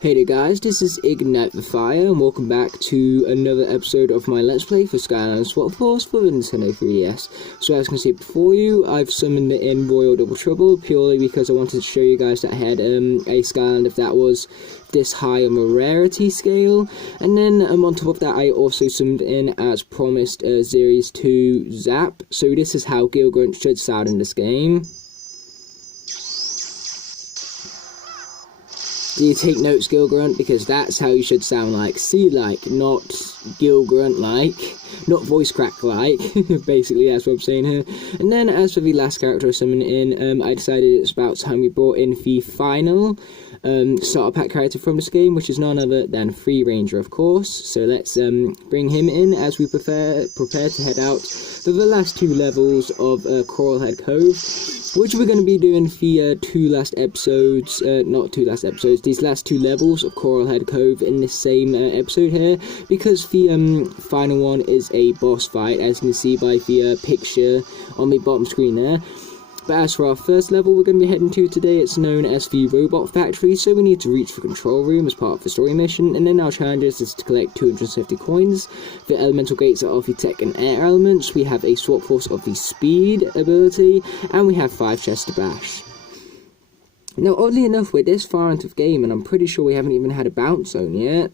Hey there guys, this is Ignite the Fire, and welcome back to another episode of my Let's Play for Skylanders Swap Force for the Nintendo 3DS. So as you can see before you, I've summoned in Royal Double Trouble, purely because I wanted to show you guys that I had a Skylander that was this high on the rarity scale. And then on top of that, I also summoned in, as promised, Series 2 Zap. So this is how Gilgrunt should sound in this game. Do you take notes, Gilgrunt? Because that's how you should sound like. Sea-like, not Gilgrunt-like. Not voice crack-like. Basically, that's what I'm saying here. And then, as for the last character I summoned in, I decided it's about time we brought in the final starter pack character from this game, which is none other than Free Ranger, of course. So let's bring him in as we prepare to head out for the last two levels of Coralhead Cove, which we're going to be doing the these last two levels of Coralhead Cove in this same episode here, because the final one is a boss fight, as you can see by the picture on the bottom screen there. But as for our first level we're going to be heading to today, it's known as the Robot Factory, so we need to reach the control room as part of the story mission, and then our challenges is to collect 250 coins. The elemental gates are of the tech and air elements, we have a swap force of the speed ability, and we have 5 chests to bash. Now oddly enough, we're this far into the game and I'm pretty sure we haven't even had a bounce zone yet.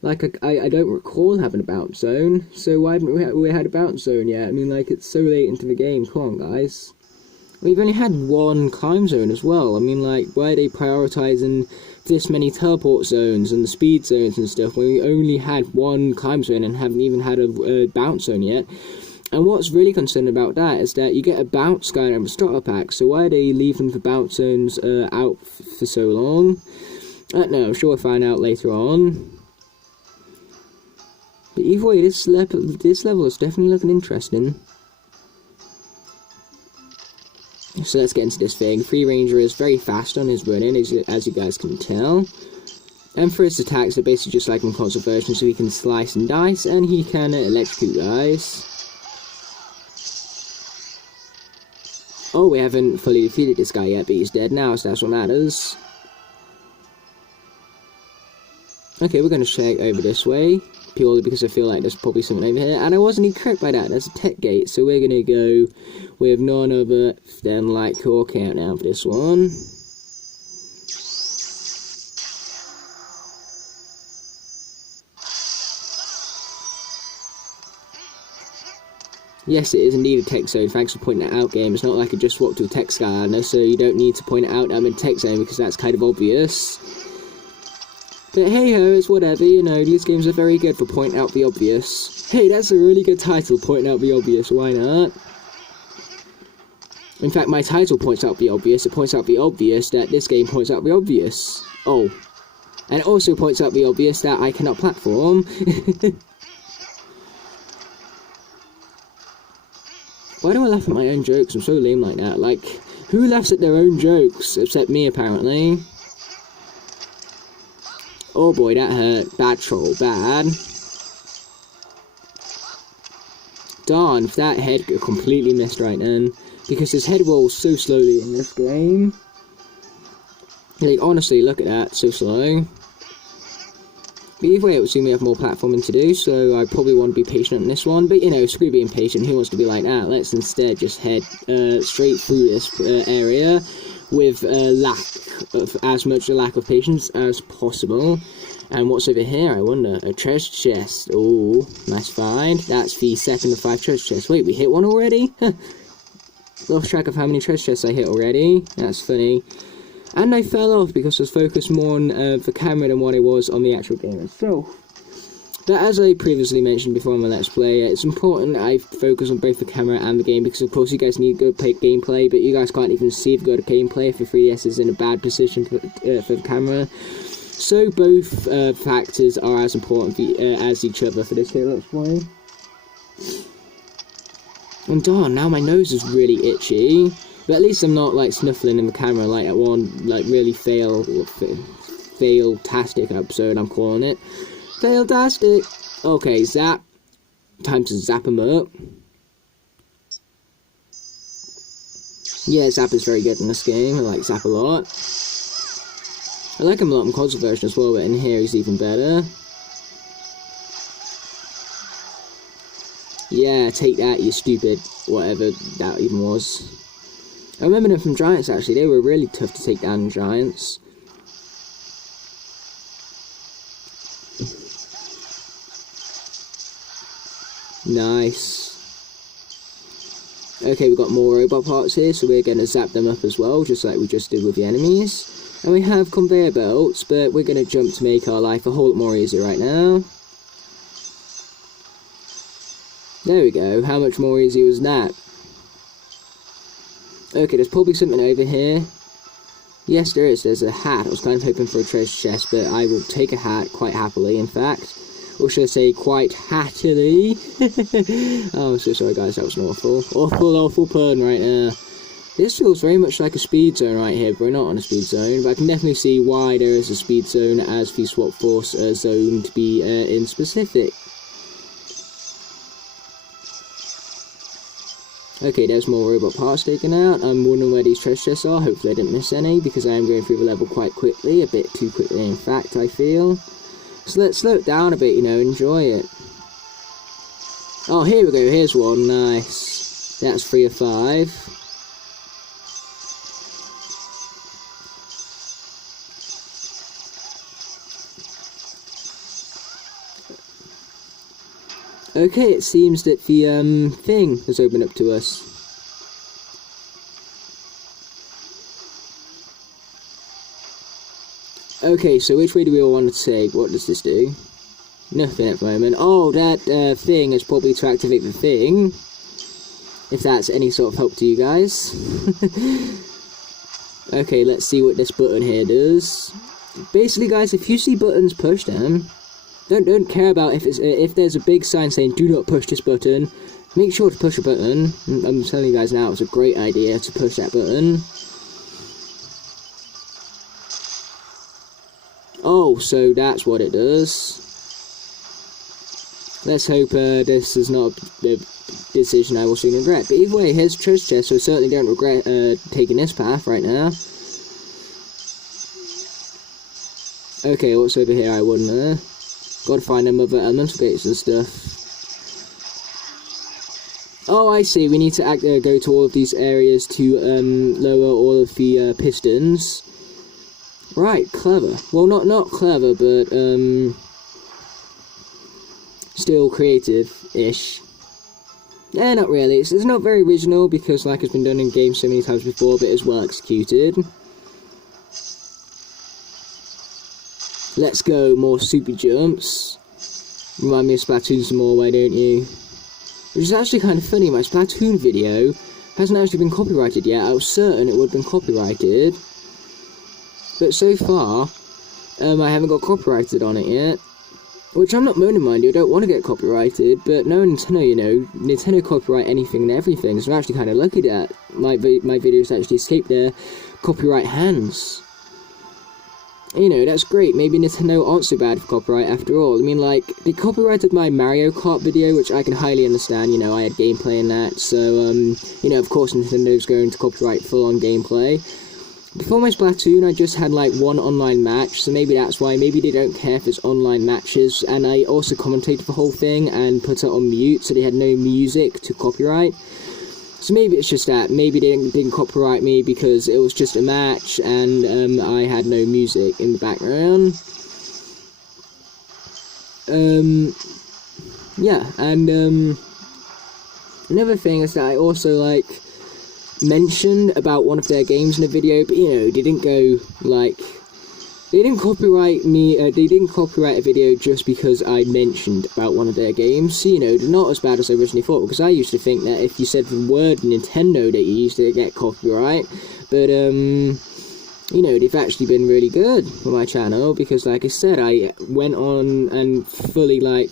Like, I don't recall having a bounce zone, so why haven't we had a bounce zone yet? I mean, like, it's so late into the game, come on guys. We've only had one climb zone as well. I mean, like, why are they prioritising this many teleport zones and the speed zones and stuff when we only had one climb zone and haven't even had a bounce zone yet? And what's really concerning about that is that you get a bounce Skylander starter pack, so why are they leaving the bounce zones out for so long? I don't know, I'm sure we'll find out later on. But either way, this level is definitely looking interesting. So let's get into this thing. Free Ranger is very fast on his running, as you guys can tell. And for his attacks, they're basically just like in console version, so he can slice and dice, and he can electrocute guys. Oh, we haven't fully defeated this guy yet, but he's dead now, so that's what matters. Okay, we're going to check over this way, purely because I feel like there's probably something over here, and I wasn't incorrect by that, there's a tech gate, so we're going to go with none other than Light Core Countdown for this one. Yes, it is indeed a tech zone, thanks for pointing that out, game. It's not like I just walked to a tech Skylander, so you don't need to point it out that I'm in tech zone, because that's kind of obvious. But hey ho, it's whatever, you know, these games are very good for pointing out the obvious. Hey, that's a really good title, pointing out the obvious, why not? In fact, my title points out the obvious, it points out the obvious that this game points out the obvious. Oh. And it also points out the obvious that I cannot platform. Why do I laugh at my own jokes? I'm so lame like that. Like, who laughs at their own jokes? Except me, apparently. Oh boy, that hurt. Bad troll, bad. Darn, if that head completely missed right then. Because his head rolls so slowly in this game. Like, honestly, look at that, so slow. But either way, it would seem we have more platforming to do, so I probably want to be patient on this one. But, you know, screw being patient, who wants to be like that? Let's instead just head straight through this area with as much a lack of patience as possible. And what's over here, I wonder? A treasure chest. Oh, nice find. That's the second of 5 treasure chests. Wait, we hit one already? Lost track of how many treasure chests I hit already. That's funny. And I fell off because I was focused more on the camera than what I was on the actual game itself. But as I previously mentioned before on my Let's Play, it's important I focus on both the camera and the game, because of course you guys need good gameplay, but you guys can't even see the good gameplay if the 3DS is in a bad position for the camera. So both factors are as important as each other for this here Let's Play. And darn, now my nose is really itchy. But at least I'm not like snuffling in the camera like that one like really fail-tastic episode, I'm calling it. Fail-tastic! Okay, zap. Time to zap him up. Yeah, zap is very good in this game, I like zap a lot. I like him a lot in console version as well, but in here he's even better. Yeah, take that, you stupid whatever that even was. I remember them from Giants, actually. They were really tough to take down in Giants. Nice. Okay, we've got more robot parts here, so we're going to zap them up as well, just like we just did with the enemies. And we have conveyor belts, but we're going to jump to make our life a whole lot more easy right now. There we go. How much more easy was that? Okay, there's probably something over here. Yes, there is. There's a hat. I was kind of hoping for a treasure chest, but I will take a hat quite happily, in fact. Or should I say, quite happily? Oh, I'm so sorry, guys. That was an awful pun right there. This feels very much like a speed zone right here, but we're not on a speed zone. But I can definitely see why there is a speed zone as the Swap Force zone to be in specific. Okay, there's more robot parts taken out. I'm wondering where these treasure chests are. Hopefully I didn't miss any, because I am going through the level quite quickly. A bit too quickly, in fact, I feel. So let's slow it down a bit, you know, enjoy it. Oh, here we go, here's one, nice. That's 3 of 5. Okay, it seems that the thing has opened up to us. Okay, so which way do we all want to take? What does this do? Nothing at the moment. Oh, that thing is probably to activate the thing. If that's any sort of help to you guys. Okay, let's see what this button here does. Basically, guys, if you see buttons, push them. Don't care about if there's a big sign saying do not push this button. Make sure to push a button. I'm telling you guys now, it's a great idea to push that button. Oh, so that's what it does. Let's hope this is not a decision I will soon regret. But either way, here's a treasure chest, so I certainly don't regret taking this path right now. Okay, what's over here, I wonder. Gotta find them other elemental gates and stuff. Oh, I see. We need to go to all of these areas to lower all of the pistons. Right, clever. Well, not clever, but still creative-ish. Eh, not really. It's not very original because, like, it's been done in games so many times before, but it's well executed. Let's go, more super jumps. Remind me of Splatoon some more, why don't you? Which is actually kind of funny, my Splatoon video hasn't actually been copyrighted yet. I was certain it would have been copyrighted. But so far, I haven't got copyrighted on it yet. Which I'm not moaning, mind you, I don't want to get copyrighted, but no, Nintendo, you know, Nintendo copyright anything and everything, so I'm actually kind of lucky that my videos actually escaped their copyright hands. You know, that's great. Maybe Nintendo aren't so bad for copyright after all. I mean, like, they copyrighted my Mario Kart video, which I can highly understand. You know, I had gameplay in that, so, you know, of course Nintendo's going to copyright full-on gameplay. Before my Splatoon, I just had, like, one online match, so maybe that's why. Maybe they don't care if it's online matches, and I also commentated the whole thing and put it on mute, so they had no music to copyright. So maybe it's just that. Maybe they didn't copyright me because it was just a match and I had no music in the background. Yeah, and another thing is that I also, like, mentioned about one of their games in the video, but, you know, they didn't go, like, they didn't copyright me, they didn't copyright a video just because I mentioned about one of their games. So, you know, they're not as bad as I originally thought, because I used to think that if you said the word Nintendo that you used to get copyright, but, you know, they've actually been really good for my channel, because, like I said, I went on and fully, like,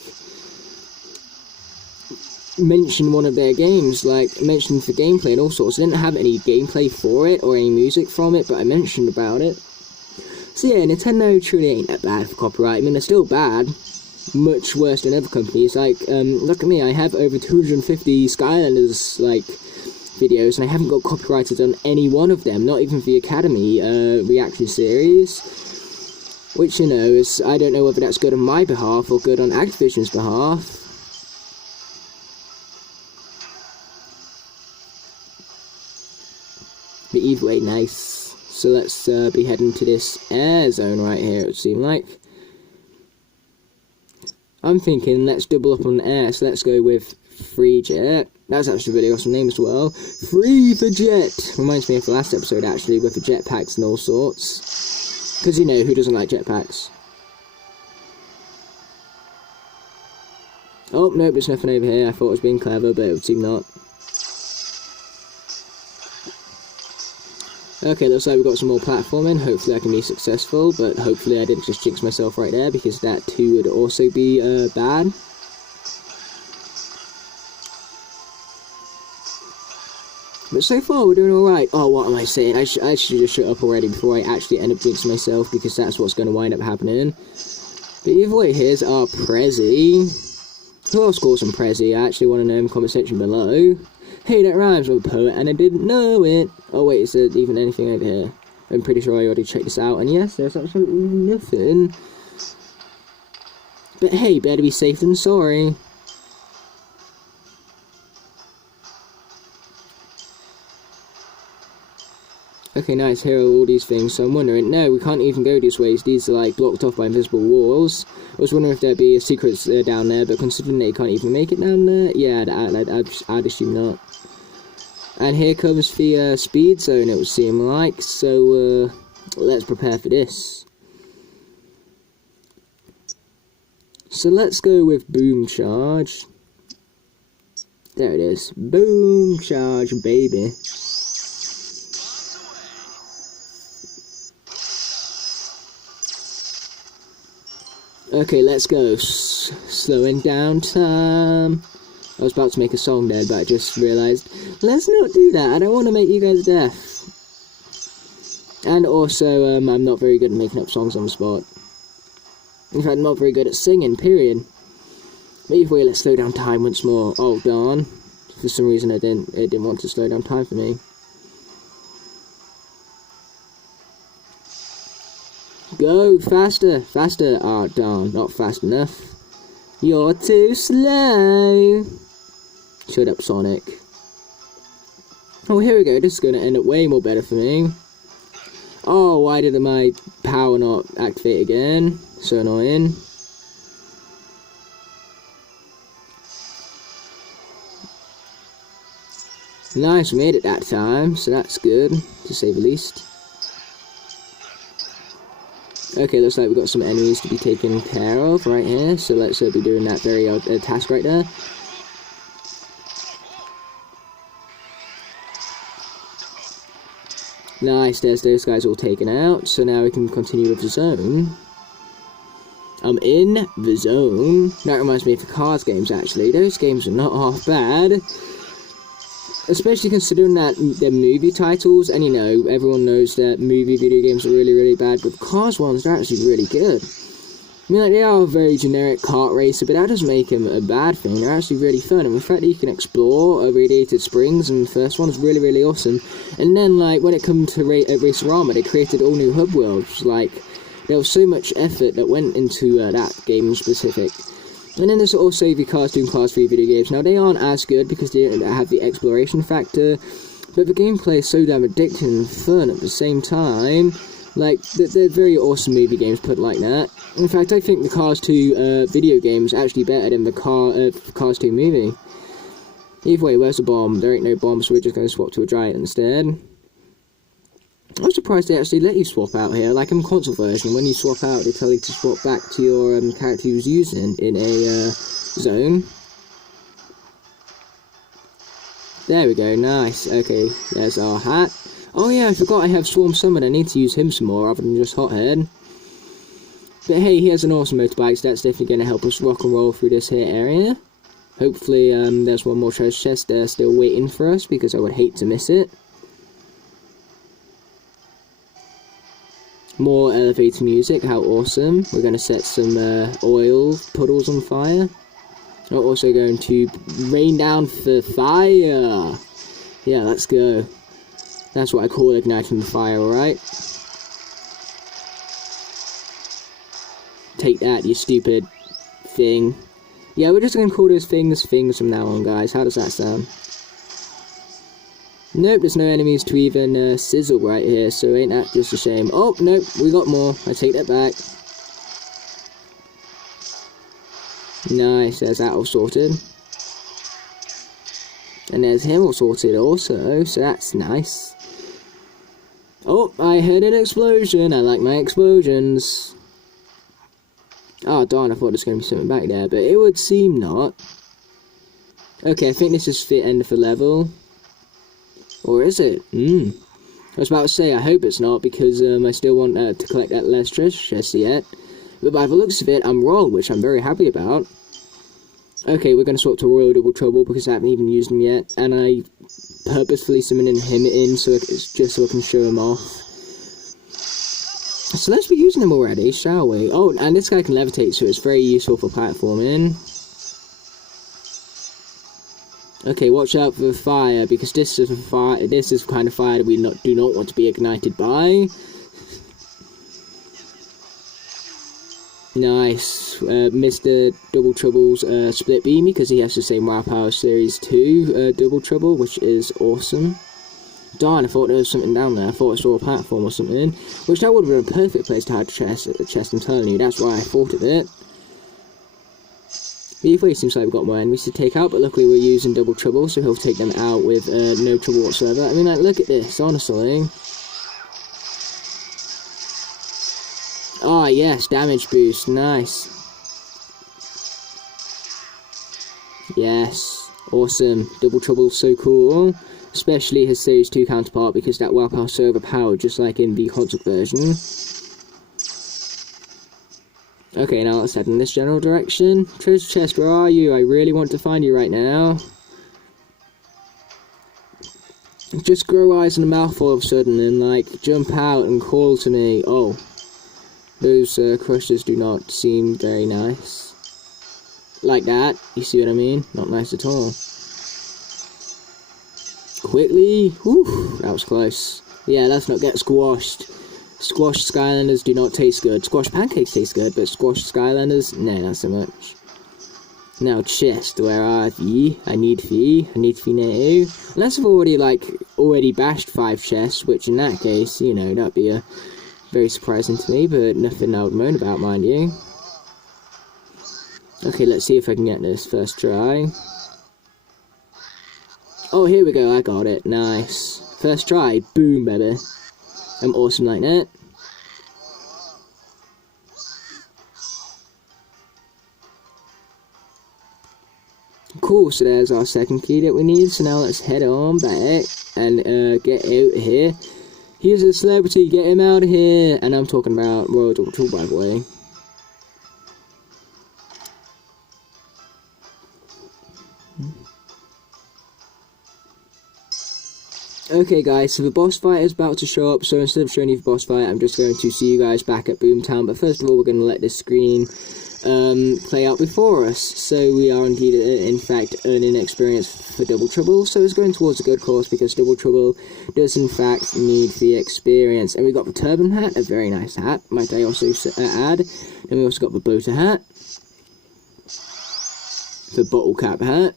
mentioned one of their games, like, mentioned the gameplay and all sorts. I didn't have any gameplay for it, or any music from it, but I mentioned about it. So yeah, Nintendo truly ain't that bad for copyright. I mean, they're still bad, much worse than other companies. Like, look at me, I have over 250 Skylanders, like, videos, and I haven't got copyrighted on any one of them, not even the Academy reaction series. Which, you know, is, I don't know whether that's good on my behalf or good on Activision's behalf. But either way, nice. So let's be heading to this air zone right here, it would seem like. I'm thinking let's double up on air, so let's go with Free Jet. That's actually a really awesome name as well. Free the Jet! Reminds me of the last episode, actually, with the jetpacks and all sorts. Because, you know, who doesn't like jetpacks? Oh, nope, there's nothing over here. I thought I was being clever, but it would seem not. Okay, looks like we've got some more platforming. Hopefully I can be successful, but hopefully I didn't just jinx myself right there, because that too would also be bad. But so far we're doing alright. Oh, what am I saying? I should just shut up already before I actually end up jinxing myself, because that's what's going to wind up happening. But either way, here's our Prezi. Who else calls him Prezi? I actually want to know in the comment section below. Hey, that rhymes with a poet, and I didn't know it. Oh wait, is there even anything over here? I'm pretty sure I already checked this out, and yes, there's absolutely nothing. But hey, better be safe than sorry. Okay, nice, here are all these things, so I'm wondering, no, we can't even go these ways, these are like blocked off by invisible walls. I was wondering if there'd be a secret down there, but considering they can't even make it down there, yeah, I'd assume not. And here comes the speed zone, it would seem like, so let's prepare for this. So let's go with Boom Charge. There it is, Boom Charge, baby. Okay, let's go. Slowing down time. I was about to make a song there, but I just realised, let's not do that. I don't want to make you guys deaf. And also, I'm not very good at making up songs on the spot. In fact, I'm not very good at singing, period. But either way, let's slow down time once more. Oh, darn. For some reason, it didn't want to slow down time for me. Go, faster, faster. Ah, oh, darn, not fast enough. You're too slow. Shut up, Sonic. Oh, here we go. This is going to end up way more better for me. Oh, why did my power not activate again? So annoying. Nice, we made it that time, so that's good, to say the least. Okay, looks like we've got some enemies to be taken care of right here, so let's be doing that very task right there. Nice, there's those guys all taken out, so now we can continue with the zone. I'm in the zone. That reminds me of the Cars games, actually. Those games are not half bad. Especially considering that they're movie titles, and you know, everyone knows that movie video games are really, really bad, but the Cars ones are actually really good. I mean, like, they are a very generic kart racer, but that doesn't make them a bad thing. They're actually really fun, and the fact that you can explore Radiated Springs in the first one is really, really awesome. And then, like, when it comes to Racerama, they created all new hub worlds. Like, there was so much effort that went into that game in specific. And then there's also the Cars 2 and Cars 3 video games. Now, they aren't as good because they don't have the exploration factor, but the gameplay is so damn addictive and fun at the same time. Like, they're very awesome movie games put like that. In fact, I think the Cars 2 video game is actually better than the Cars 2 movie. Either way, where's the bomb? There ain't no bomb, so we're just going to swap to a giant instead. I'm surprised they actually let you swap out here. Like in the console version, when you swap out, they tell you to swap back to your character you was using in a zone. There we go, nice. Okay, there's our hat. Oh yeah, I forgot I have Swarm Summon. I need to use him some more rather than just Hothead. But hey, he has an awesome motorbike, so that's definitely going to help us rock and roll through this here area. Hopefully, there's one more treasure chest there still waiting for us, because I would hate to miss it. More elevator music, how awesome. We're going to set some oil puddles on fire. We're also going to rain down the fire. Yeah, let's go. That's what I call igniting the fire, alright? Take that, you stupid thing. Yeah, we're just gonna call those things from now on, guys. How does that sound? Nope, there's no enemies to even sizzle right here, so ain't that just a shame? Oh, nope, we got more. I take that back. Nice, there's that all sorted. And there's him all sorted also, so that's nice. Oh, I heard an explosion. I like my explosions. Oh, darn, I thought there was going to be something back there, but it would seem not. Okay, I think this is the end of the level. Or is it? I was about to say, I hope it's not, because I still want to collect that last treasure chest yet. But by the looks of it, I'm wrong, which I'm very happy about. Okay, we're going to swap to Royal Double Trouble, because I haven't even used him yet, and I purposefully summoned him in, so just so I can show him off. So let's be using him already, shall we? Oh, and this guy can levitate, so it's very useful for platforming. Okay, watch out for the fire, because this is the kind of fire that we do not want to be ignited by. Nice. Mr. Double Trouble's split beam, because he has the same WoW Power Series 2 Double Trouble, which is awesome. Darn, I thought there was something down there. I thought I saw a platform or something, which that would have been a perfect place to have a chest, I'm telling you. That's why I thought of it. Either way, seems like we've got more enemies to take out, but luckily we're using Double Trouble, so he'll take them out with no trouble whatsoever. I mean, like, look at this, honestly. Ah, yes, damage boost, nice. Yes, awesome. Double Trouble's so cool. Especially his Series 2 counterpart, because that WoW Power is so overpowered, just like in the console version. Okay, now let's head in this general direction. Treasure chest, where are you? I really want to find you right now. Just grow eyes and a mouth all of a sudden and, like, jump out and call to me. Oh. Those crushers do not seem very nice. Like that, you see what I mean? Not nice at all. Quickly! Whew, that was close. Yeah, let's not get squashed. Squashed Skylanders do not taste good. Squashed pancakes taste good, but squashed Skylanders, no, not so much. Now, chest, where are ye? I need thee now. Unless I've already bashed 5 chests, which in that case, you know, that'd be very surprising to me, but nothing I would moan about, mind you. Okay, let's see if I can get this first try. Oh, here we go, I got it. Nice. First try. Boom, baby. I'm awesome like that. Cool, so there's our second key that we need. So now let's head on back and get out of here. Here's a celebrity, get him out of here. And I'm talking about Royal Double Trouble, by the way. Okay guys, so the boss fight is about to show up, so instead of showing you the boss fight, I'm just going to see you guys back at Boomtown, but first of all we're going to let this screen play out before us. So we are indeed, in fact, earning experience for Double Trouble, so it's going towards a good cause, because Double Trouble does in fact need the experience. And we got the turban hat, a very nice hat, might I also add. Then we also got the boater hat, the bottle cap hat,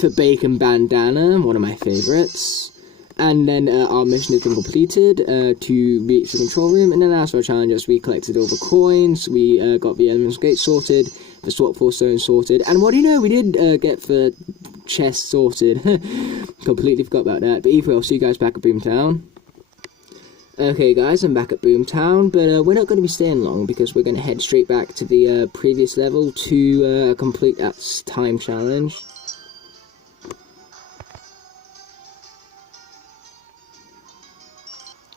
the bacon bandana, one of my favourites, and then our mission has been completed to reach the control room, and then as for our challenges, we collected all the coins, we got the Elemental Gate sorted, the Swap Force Stone sorted, and what do you know, we did get the chest sorted. Completely forgot about that, but either way, I'll see you guys back at Boomtown. Okay guys, I'm back at Boomtown, but we're not going to be staying long, because we're going to head straight back to the previous level to complete that time challenge.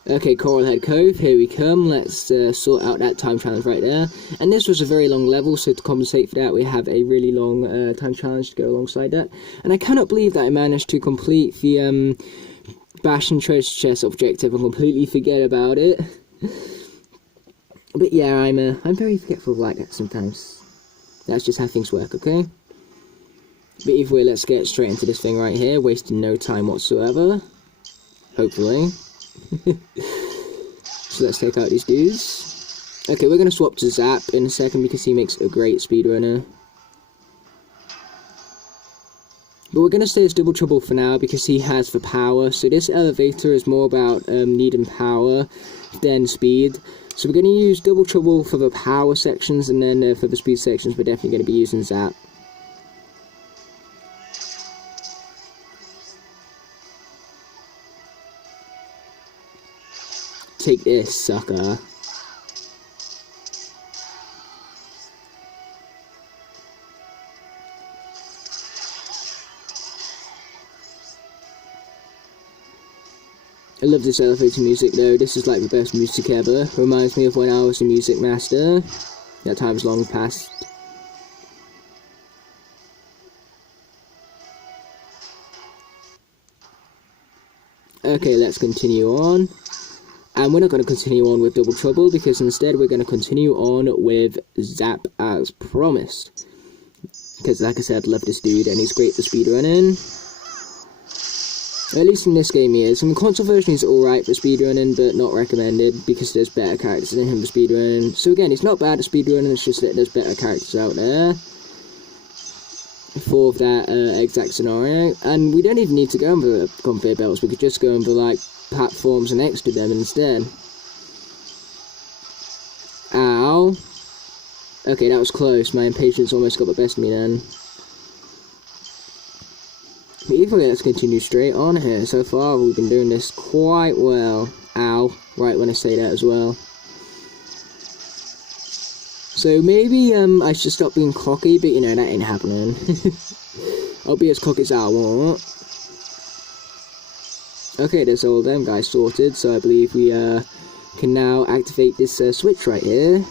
Okay, Coralhead Cove, here we come. Let's sort out that time challenge right there. And this was a very long level, so to compensate for that, we have a really long time challenge to go alongside that. And I cannot believe that I managed to complete the Bash and Treasure Chest objective and completely forget about it. But yeah, I'm very forgetful like that sometimes. That's just how things work, okay? But either way, let's get straight into this thing right here, wasting no time whatsoever. Hopefully. So let's take out these dudes. Okay, we're going to swap to Zap in a second because he makes a great speedrunner. But we're going to stay as Double Trouble for now because he has the power. So this elevator is more about needing power than speed. So we're going to use Double Trouble for the power sections, and then for the speed sections we're definitely going to be using Zap. Take this, sucker. I love this elevator music though. This is like the best music ever. Reminds me of when I was a music master. That time's long past. Okay, let's continue on. And we're not going to continue on with Double Trouble because instead we're going to continue on with Zap as promised. Because like I said, I love this dude and he's great for speedrunning. At least in this game he is. In the console version he's alright for speedrunning, but not recommended because there's better characters than him for speedrunning. So again, he's not bad at speedrunning, it's just that there's better characters out there for that exact scenario. And we don't even need to go on the conveyor belts, we could just go on the like platforms next to them instead. Ow. Okay, that was close. My impatience almost got the best of me then. But either way, let's continue straight on here. So far, we've been doing this quite well. Ow. Right when I say that as well. So maybe I should stop being cocky, but you know, that ain't happening. I'll be as cocky as I want. Okay, there's all them guys sorted, so I believe we can now activate this switch right here.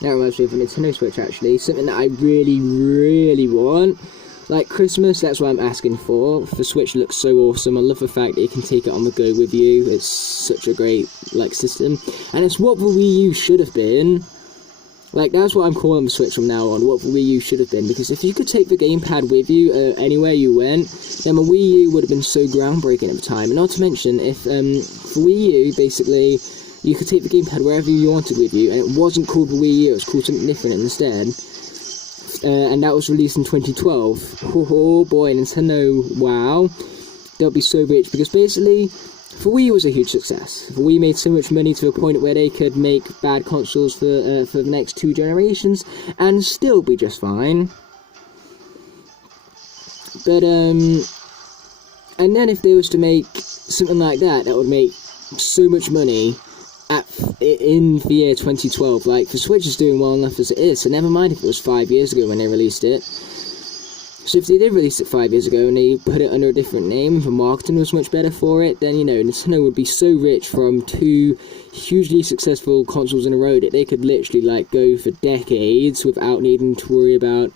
That reminds me of a Nintendo Switch actually, something that I really, really want. Like Christmas, that's what I'm asking for. The Switch looks so awesome. I love the fact that you can take it on the go with you. It's such a great like system, and it's what the Wii U should have been. Like, that's what I'm calling the Switch from now on, what the Wii U should have been, because if you could take the gamepad with you anywhere you went, then the Wii U would have been so groundbreaking at the time. And not to mention, if for Wii U, basically, you could take the gamepad wherever you wanted with you, and it wasn't called the Wii U, it was called something different instead. And that was released in 2012. Oh boy, Nintendo, wow. They'll be so rich, because basically, the Wii was a huge success. The Wii made so much money to a point where they could make bad consoles for the next 2 generations and still be just fine. But and then if they was to make something like that, that would make so much money in the year 2012. Like, the Switch is doing well enough as it is, so never mind if it was 5 years ago when they released it. So if they did release it 5 years ago and they put it under a different name, the marketing was much better for it, then, you know, Nintendo would be so rich from 2 hugely successful consoles in a row that they could literally, like, go for decades without needing to worry about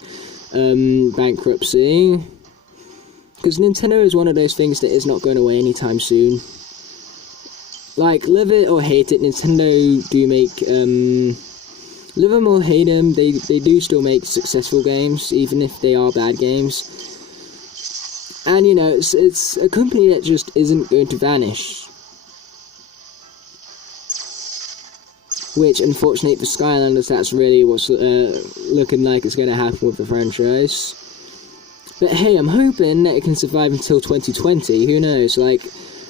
bankruptcy. Because Nintendo is one of those things that is not going away anytime soon. Like, love it or hate it, Nintendo do make, love them or hate them, they do still make successful games, even if they are bad games. And, you know, it's a company that just isn't going to vanish. Which, unfortunately for Skylanders, that's really what's looking like it's going to happen with the franchise. But hey, I'm hoping that it can survive until 2020, who knows, like,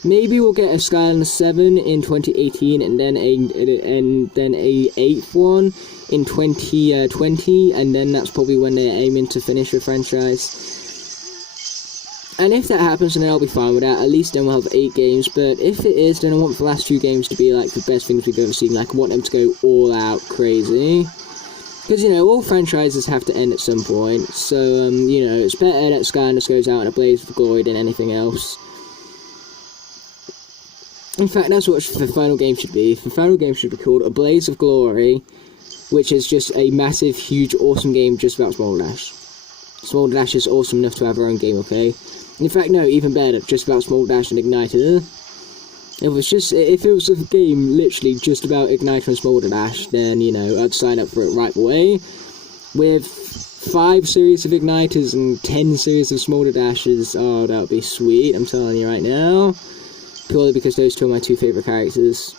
maybe we'll get a Skylanders 7 in 2018, and then a 8th one in 2020, and then that's probably when they're aiming to finish the franchise. And if that happens, then I'll be fine with that. At least then we'll have 8 games, but if it is, then I want the last 2 games to be like the best things we've ever seen. Like, I want them to go all out crazy. Because, you know, all franchises have to end at some point, so, you know, it's better that Skylanders goes out in a blaze of glory than anything else. In fact, that's what the final game should be. The final game should be called A Blaze of Glory, which is just a massive, huge, awesome game just about Smolder Dash. Smolder Dash is awesome enough to have her own game, okay? In fact, no, even better, just about Smolder Dash and Igniter. If it was a game literally just about Igniter and Smolder Dash, then, you know, I'd sign up for it right away. With 5 series of Igniters and 10 series of Smolder Dashes, oh, that would be sweet, I'm telling you right now. Purely because those 2 are my 2 favourite characters.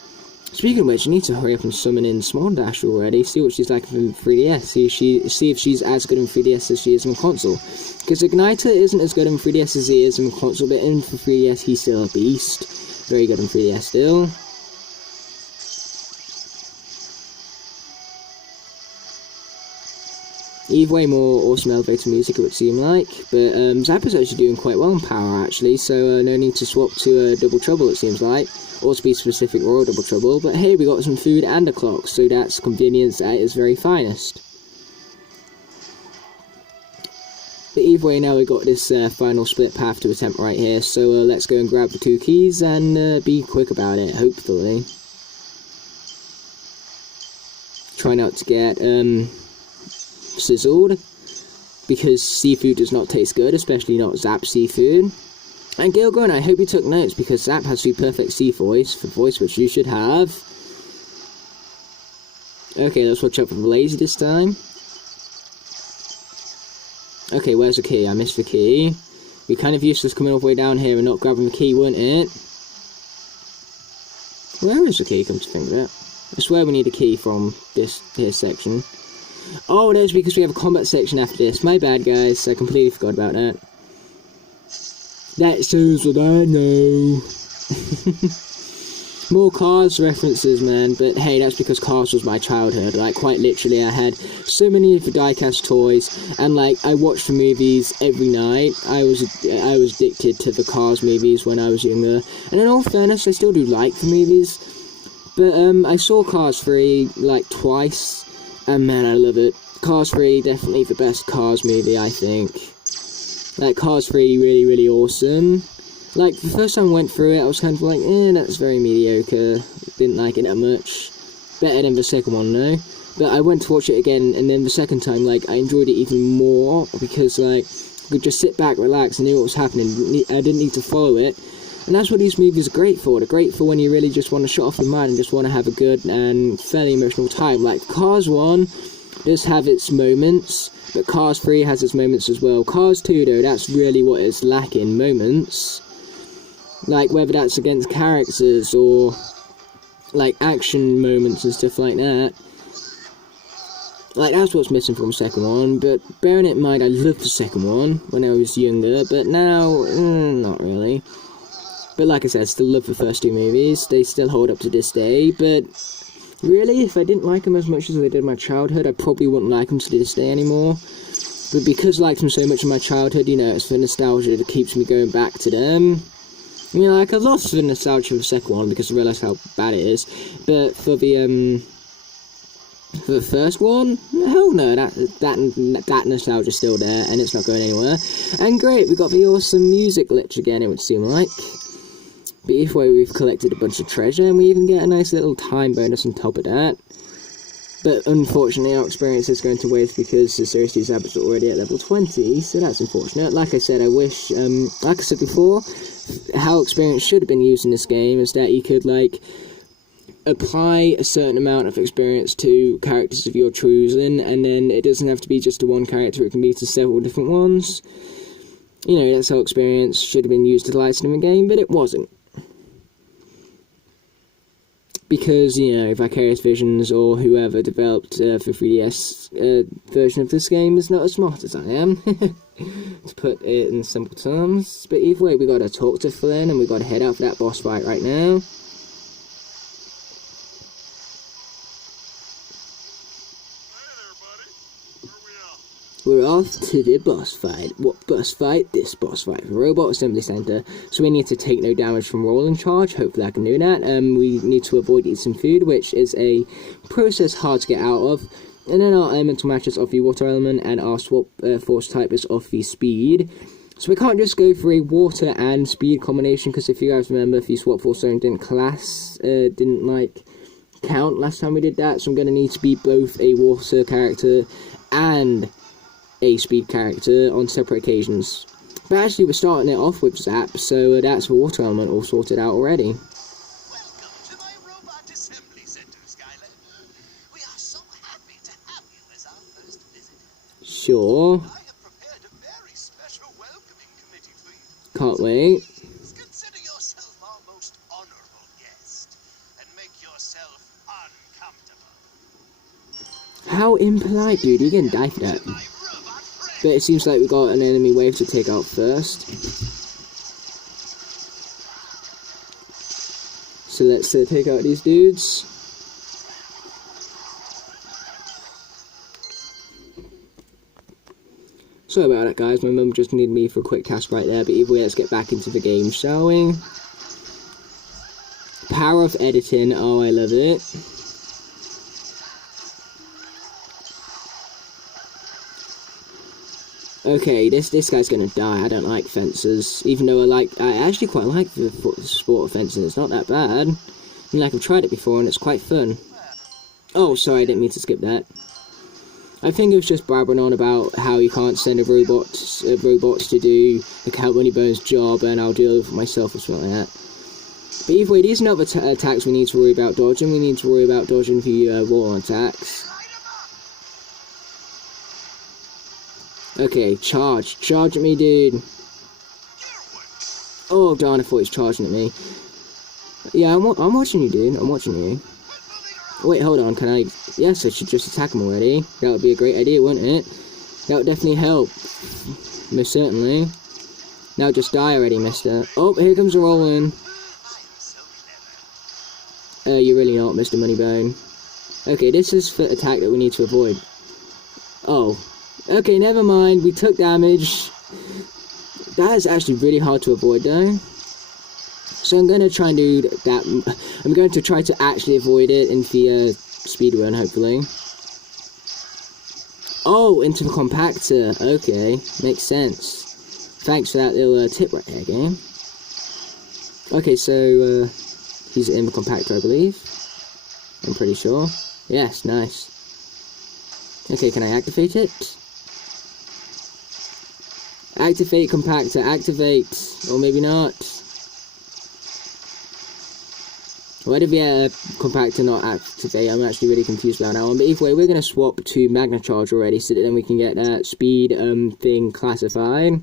Speaking of which, you need to hurry up and summon in Small Dash already, see what she's like in 3DS, see if she's as good in 3DS as she is in console. Because Igniter isn't as good in 3DS as he is in console, but in for 3DS he's still a beast. Very good in 3DS still. Either way, more awesome elevator music it would seem like, but Zap is actually doing quite well in power actually, so no need to swap to Double Trouble it seems like, or to be specific, Royal Double Trouble, but hey, we got some food and a clock, so that's convenience at its very finest. But either way, now we've got this final split path to attempt right here, so let's go and grab the 2 keys and be quick about it, hopefully. Try not to get sizzled, because seafood does not taste good, especially not Zap seafood. And Gilgorn, I hope you took notes, because Zap has the perfect sea voice, for voice which you should have. Okay, let's watch out for Lazy this time. Okay, where's the key? I missed the key. Be kind of useless coming all the way down here and not grabbing the key, wouldn't it? Where is the key, come to think of it? I swear we need a key from this here section. Oh, no, it's because we have a combat section after this. My bad, guys. I completely forgot about that. That shows what I know. More Cars references, man. But hey, that's because Cars was my childhood. Like, quite literally, I had so many of the diecast toys. And, like, I watched the movies every night. I was addicted to the Cars movies when I was younger. And in all fairness, I still do like the movies. But, I saw Cars 3, like, twice. And man, I love it. Cars 3, definitely the best Cars movie, I think. Like, Cars 3, really, really awesome. Like, the first time I went through it, I was kind of like, that's very mediocre. Didn't like it that much. Better than the second one, though. But I went to watch it again, and then the second time, like, I enjoyed it even more. Because, like, I could just sit back, relax, and knew what was happening. I didn't need to follow it. And that's what these movies are great for. They're great for when you really just want to shut off your mind and just want to have a good and fairly emotional time. Like, Cars 1 does have its moments, but Cars 3 has its moments as well. Cars 2, though, that's really what is lacking, moments. Like, whether that's against characters or, like, action moments and stuff like that. Like, that's what's missing from the second one, but bearing it in mind, I loved the second one when I was younger, but now, not really. But like I said, still love the first 2 movies. They still hold up to this day. But really, if I didn't like them as much as I did in my childhood, I probably wouldn't like them to this day anymore. But because I liked them so much in my childhood, you know, it's the nostalgia that keeps me going back to them. You know, like, I lost the nostalgia for the second one because I realised how bad it is. But for the first one, hell no, that nostalgia's still there, and it's not going anywhere. And great, we got the awesome music glitch again, it would seem like. But either way, we've collected a bunch of treasure, and we even get a nice little time bonus on top of that. But unfortunately, our experience is going to waste because the Seriously Zap is already at level 20, so that's unfortunate. Like I said, I wish, like I said before, how experience should have been used in this game is that you could, like, apply a certain amount of experience to characters of your choosing, and then it doesn't have to be just to one character, it can be to several different ones. You know, that's how experience should have been used to lighten the game, but it wasn't. Because, you know, Vicarious Visions or whoever developed the 3DS version of this game is not as smart as I am, to put it in simple terms. But either way, we gotta talk to Flynn, and we gotta head out for that boss fight right now. We're off to the boss fight. What boss fight? This boss fight. The Robot Assembly Center. So we need to take no damage from rolling charge. Hopefully I can do that. We need to avoid eating some food, which is a process hard to get out of. And then our elemental match is off the water element, and our swap force type is off the speed. So we can't just go for a water and speed combination, because if you guys remember, the swap force zone didn't count last time we did that. So I'm going to need to be both a water character and a speed character on separate occasions. But actually, we're starting it off with Zap, so that's the water element all sorted out already. Welcome to my Robot Assembly Center, Skylanders. We are so happy to have you as our first visitor. Sure. I have prepared a very special welcoming committee for you. Can't wait. Consider yourself our most honorable guest, and make yourself uncomfortable. How impolite, dude. You're gonna die for that. My robot friend. But it seems like we got an enemy wave to take out first. So let's take out these dudes. Sorry about that, guys. My mum just needed me for a quick task right there. But either way, let's get back into the game, shall we? Power of editing. Oh, I love it. Okay, this guy's gonna die. I don't like fences, even though I actually quite like the sport of fencing. It's not that bad. I mean, like, I've tried it before and it's quite fun. Oh, sorry, I didn't mean to skip that. I think it was just blabbering on about how you can't send robots to do the Count Money Bones job, and I'll deal with it myself or something like that. But either way, these are not the attacks we need to worry about dodging. We need to worry about dodging the wall attacks. Okay, charge at me, dude. Oh darn, I thought he was charging at me. Yeah, I'm watching you, dude. I'm watching you. Wait, hold on, can I... Yes, I should just attack him already. That would be a great idea, wouldn't it? That would definitely help. Most certainly. Now just die already, mister. Oh, here comes a roll-in. You're really not, Mr. Moneybone. Okay, this is the attack that we need to avoid. Oh. Okay, never mind. We took damage. That is actually really hard to avoid, though. So I'm going to try and do that. I'm going to try to actually avoid it in the speedrun, hopefully. Oh, into the compactor. Okay, makes sense. Thanks for that little tip right there, game. Okay, so he's in the compactor, I believe. I'm pretty sure. Yes, nice. Okay, can I activate it? Activate compactor, activate. Or maybe not. Why did the compactor not activate? I'm actually really confused about that one. But either way, we're going to swap to Magna Charge already, so that then we can get that speed thing classified.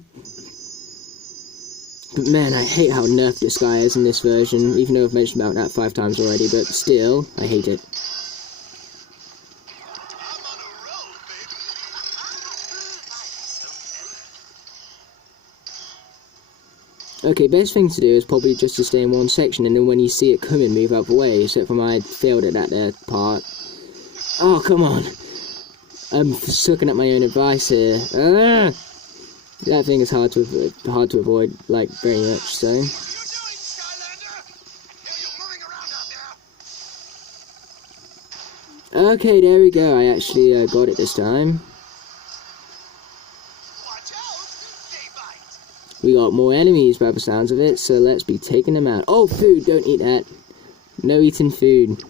But man, I hate how nerfed this guy is in this version, even though I've mentioned about that 5 times already, but still, I hate it. Okay, best thing to do is probably just to stay in one section, and then when you see it coming, move out the way, except for I failed at that there part. Oh, come on. I'm sucking at my own advice here. Ah! That thing is hard to avoid, like, very much so. What are you doing, Skylander? I hear you moving around out there. Okay, there we go. I actually got it this time. Watch out! They bite. We got more enemies by the sounds of it, so let's be taking them out. Oh, food! Don't eat that. No eating food.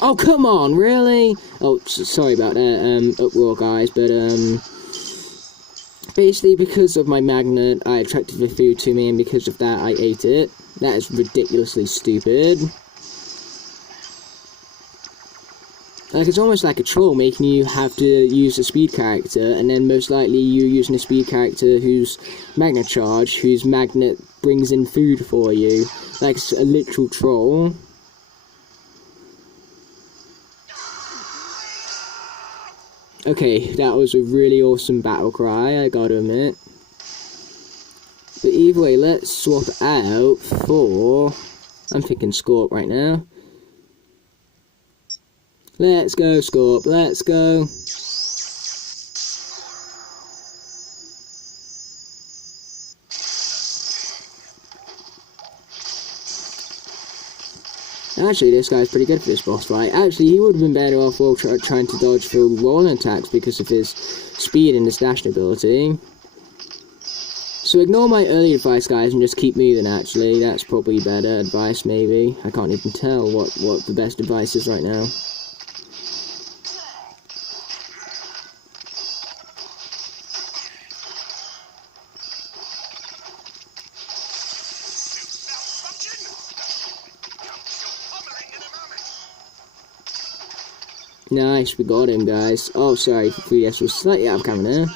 Oh, come on! Really? Oh, sorry about that, uproar, guys, but, basically, because of my magnet, I attracted the food to me, and because of that, I ate it. That is ridiculously stupid. Like, it's almost like a troll making you have to use a speed character, and then most likely you're using a speed character whose magnet charge, whose magnet brings in food for you. Like, it's a literal troll. Okay, that was a really awesome battle cry, I gotta admit. But either way, let's swap out for... I'm thinking Scorp right now. Let's go, Scorp, let's go. Actually, this guy's pretty good for this boss fight. Actually, he would have been better off while trying to dodge for rolling attacks because of his speed and his dashing ability. So ignore my early advice, guys, and just keep moving, actually. That's probably better advice, maybe. I can't even tell what the best advice is right now. Nice, we got him, guys. Oh, sorry, 3DS was slightly out of camera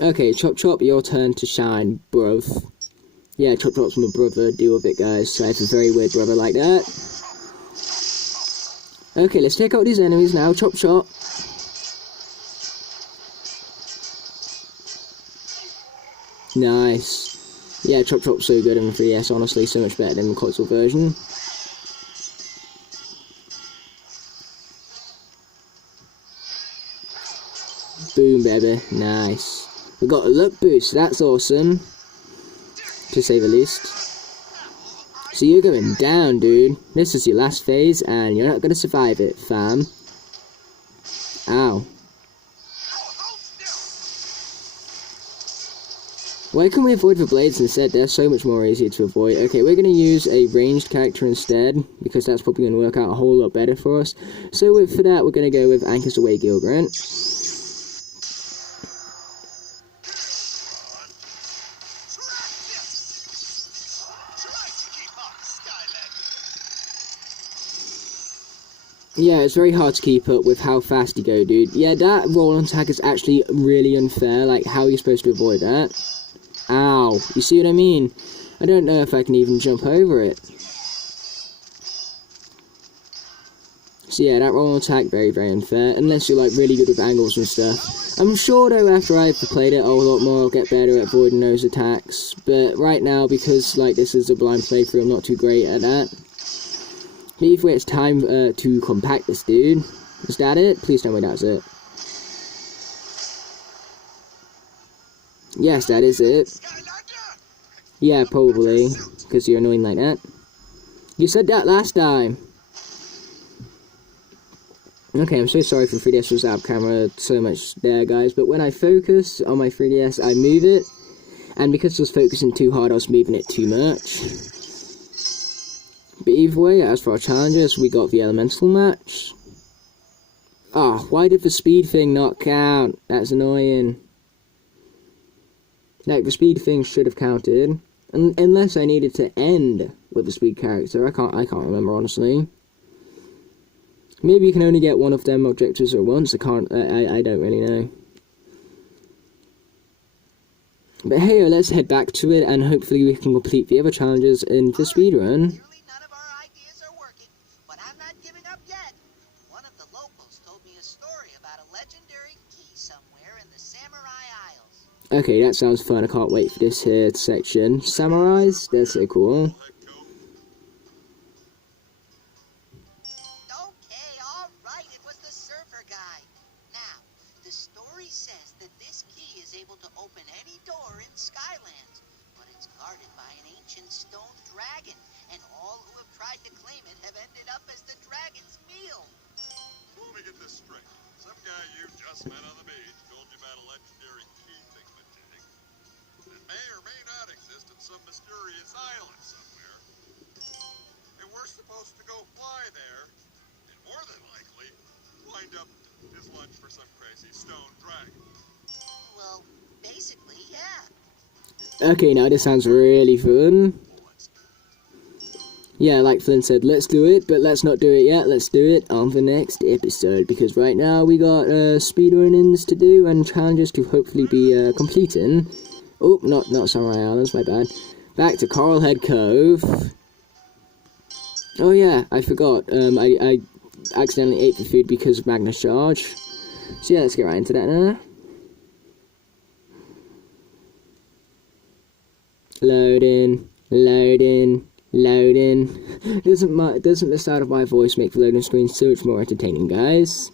there. Okay, Chop Chop, your turn to shine, bruv. Yeah, Chop Chop's my brother, deal with it, guys. I have a very weird brother like that. Okay, let's take out these enemies now, Chop Chop. Nice. Yeah, Chop Chop's so good in the 3DS, honestly, so much better than the console version. Boom, baby. Nice. We got a luck boost, that's awesome. To say the least. So you're going down, dude. This is your last phase, and you're not going to survive it, fam. Ow. Why can we avoid the blades instead? They're so much more easier to avoid. Okay, we're going to use a ranged character instead, because that's probably going to work out a whole lot better for us. So for that, we're going to go with Anchors Away Gilgrant. Yeah, it's very hard to keep up with how fast you go, dude. Yeah, that roll-on tag is actually really unfair. Like, how are you supposed to avoid that? Ow. You see what I mean? I don't know if I can even jump over it. So yeah, that roll-on tag, very, very unfair. Unless you're, like, really good with angles and stuff. I'm sure, though, after I've played it a lot more, I'll get better at avoiding those attacks. But right now, because, like, this is a blind playthrough, I'm not too great at that. Either way, it's time to compact this dude. Is that it? Please tell me that's it. Yes, that is it. Yeah, probably. Because you're annoying like that. You said that last time. Okay, I'm so sorry for 3DS was out of camera so much there, guys. But when I focus on my 3DS, I move it. And because I was focusing too hard, I was moving it too much. But either way, as for our challenges, we got the elemental match. Ah, why did the speed thing not count? That's annoying. Like, the speed thing should have counted. Unless I needed to end with the speed character. I can't remember, honestly. Maybe you can only get one of them objectives at once. I don't really know. But hey, let's head back to it, and hopefully we can complete the other challenges in the speedrun. Okay, that sounds fun. I can't wait for this here section. Samurais? They're so cool. Okay, alright, it was the surfer guy. Now, the story says that this key is able to open any door in Skylands, but it's guarded by an ancient stone dragon, and all who have tried to claim it have ended up as the dragon's meal. Let me get this straight. Some guy you just met on the beach told you about a legendary key thingamajig that may or may not exist in some mysterious island somewhere. And we're supposed to go fly there, and more than likely, wind up his lunch for some crazy stone dragon. Well, basically, yeah. Okay, now this sounds really fun. Yeah, like Flynn said, let's do it, but let's not do it yet. Let's do it on the next episode, because right now we got speedrunnings to do and challenges to hopefully be completing. Oh, not Samurai Islands, my bad. Back to Coralhead Cove. Oh yeah, I forgot. I accidentally ate the food because of Magna Charge. So yeah, let's get right into that now. Loading. Doesn't the sound of my voice make the loading screen so much more entertaining, guys?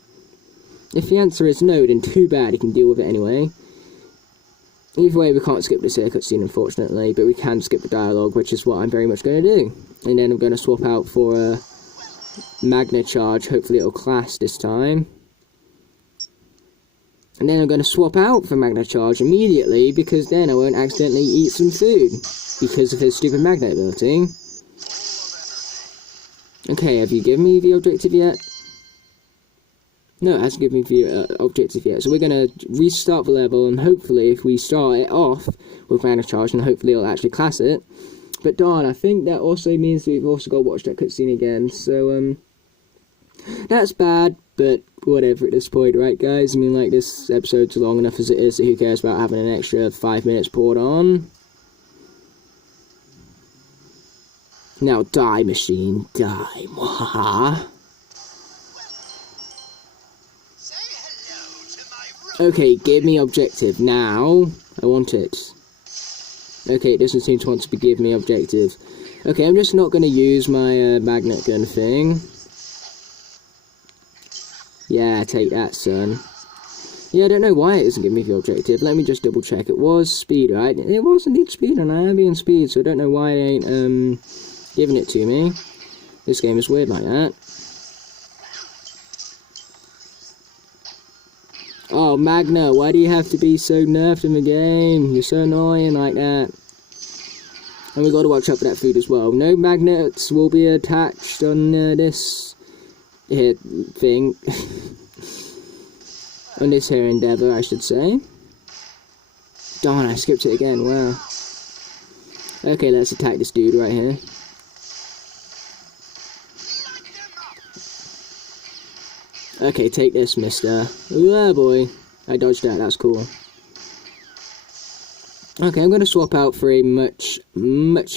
If the answer is no, then too bad, you can deal with it anyway. Either way, we can't skip this here cutscene, unfortunately, but we can skip the dialogue, which is what I'm very much going to do. And then I'm going to swap out for a Magna Charge, hopefully it'll class this time. And then I'm going to swap out for Magna Charge immediately, because then I won't accidentally eat some food, because of his stupid magnet ability. Okay, have you given me the objective yet? No, it hasn't given me the objective yet. So we're going to restart the level, and hopefully if we start it off with Magna Charge, then hopefully it'll actually class it. But darn, I think that also means that we've also got to watch that cutscene again. So, That's bad, but whatever at this point, right, guys? I mean, like, this episode's long enough as it is, so who cares about having an extra 5 minutes poured on? Now, die, machine, die. Mwahaha. Okay, give me objective. Now, I want it. Okay, it doesn't seem to want to give me objective. Okay, I'm just not going to use my magnet gun thing. Yeah, take that, son. Yeah, I don't know why it isn't giving me the objective. Let me just double check. It was speed, right? It was indeed speed, and I am being speed, so I don't know why it ain't giving it to me. This game is weird like that. Oh, Magna, why do you have to be so nerfed in the game? You're so annoying like that. And we got to watch out for that food as well. No magnets will be attached on this here thing. On this here endeavour, I should say. Darn, I skipped it again, wow. Okay, let's attack this dude right here. Okay, take this, mister. Yeah, boy. I dodged that, that's cool. Okay, I'm going to swap out for a much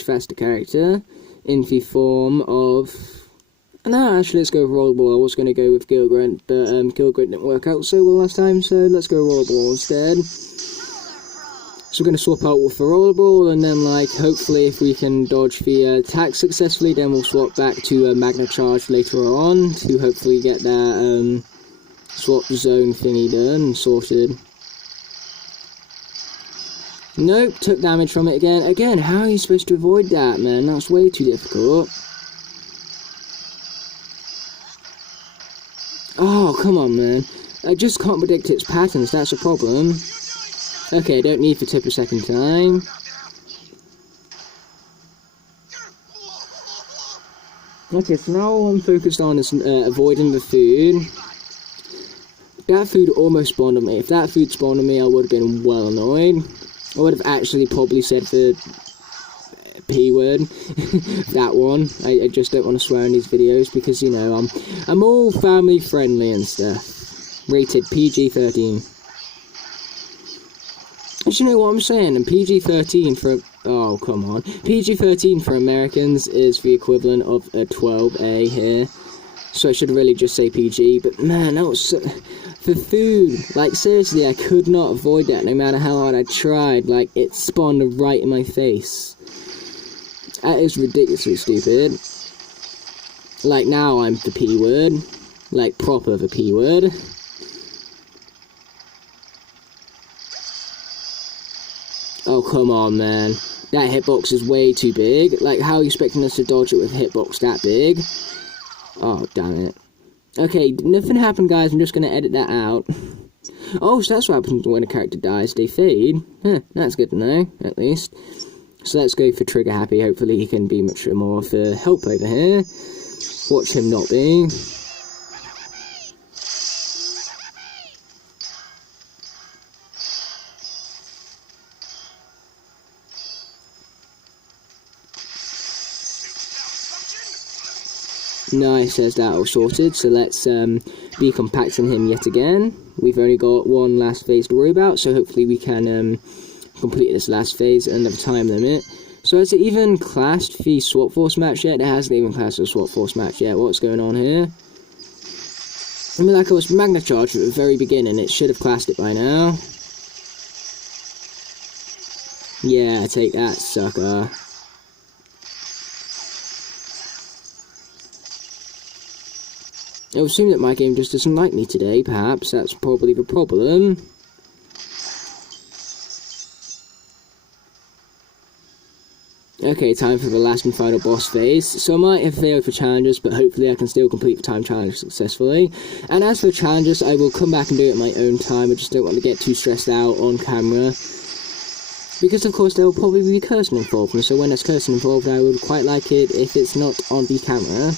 faster character in the form of... No, actually, let's go with Rollerball. I was going to go with Gilgrunt, but Gilgrunt didn't work out so well last time, so let's go Rollerball instead. So we're going to swap out with the Rollerball, and then, like, hopefully if we can dodge the attack successfully, then we'll swap back to Magna Charge later on, to hopefully get that swap zone thingy done and sorted. Nope, took damage from it again. Again, how are you supposed to avoid that, man? That's way too difficult. Oh, come on, man. I just can't predict its patterns, that's a problem. Okay, I don't need the tip a second time. Okay, so now all I'm focused on is avoiding the food. That food almost spawned on me. If that food spawned on me, I would have been well annoyed. I would have actually probably said the P word. That one. I just don't want to swear in these videos because, you know, I'm all family friendly and stuff. Rated PG-13. But you know what I'm saying? And PG-13 for... Oh, come on. PG-13 for Americans is the equivalent of a 12A here. So I should really just say PG. But man, that was so... For food, like seriously, I could not avoid that no matter how hard I tried. Like, it spawned right in my face. That is ridiculously stupid. Like, now I'm the P word. Like, proper the P word. Oh, come on, man. That hitbox is way too big. Like, how are you expecting us to dodge it with a hitbox that big? Oh, damn it. Okay, nothing happened, guys. I'm just going to edit that out. Oh, so that's what happens when a character dies. They fade. Huh, that's good to know, at least. So let's go for Trigger Happy. Hopefully he can be much more of a help over here. Watch him not be. Nice, there's that all sorted, so let's be compacting him yet again. We've only got one last phase to worry about, so hopefully we can complete this last phase at another time limit. So has it even classed the Swap Force match yet? It hasn't even classed the Swap Force match yet. What's going on here? I mean, like I was Magna Charge at the very beginning, it should have classed it by now. Yeah, take that, sucker. I would assume that my game just doesn't like me today, perhaps. That's probably the problem. Okay, time for the last and final boss phase. So I might have failed for challenges, but hopefully I can still complete the time challenge successfully. And as for challenges, I will come back and do it at my own time. I just don't want to get too stressed out on camera. Because of course there will probably be cursing involved, and so when there's cursing involved I would quite like it if it's not on the camera.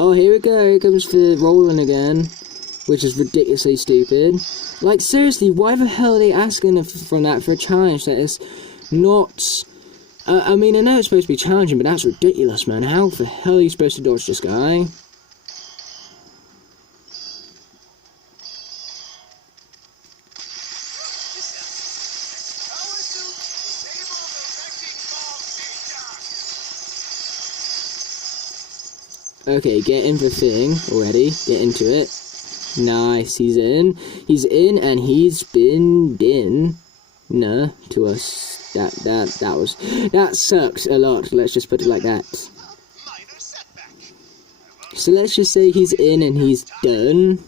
Oh, here we go, here comes the rolling again, which is ridiculously stupid. Like, seriously, why the hell are they asking from that for a challenge that is not I mean, I know it's supposed to be challenging, but that's ridiculous, man. How the hell are you supposed to dodge this guy? Okay, get in the thing already. Get into it. Nice, he's in. He's in, and he's been dinner to us. That sucks a lot. Let's just put it like that. So let's just say he's in and he's done.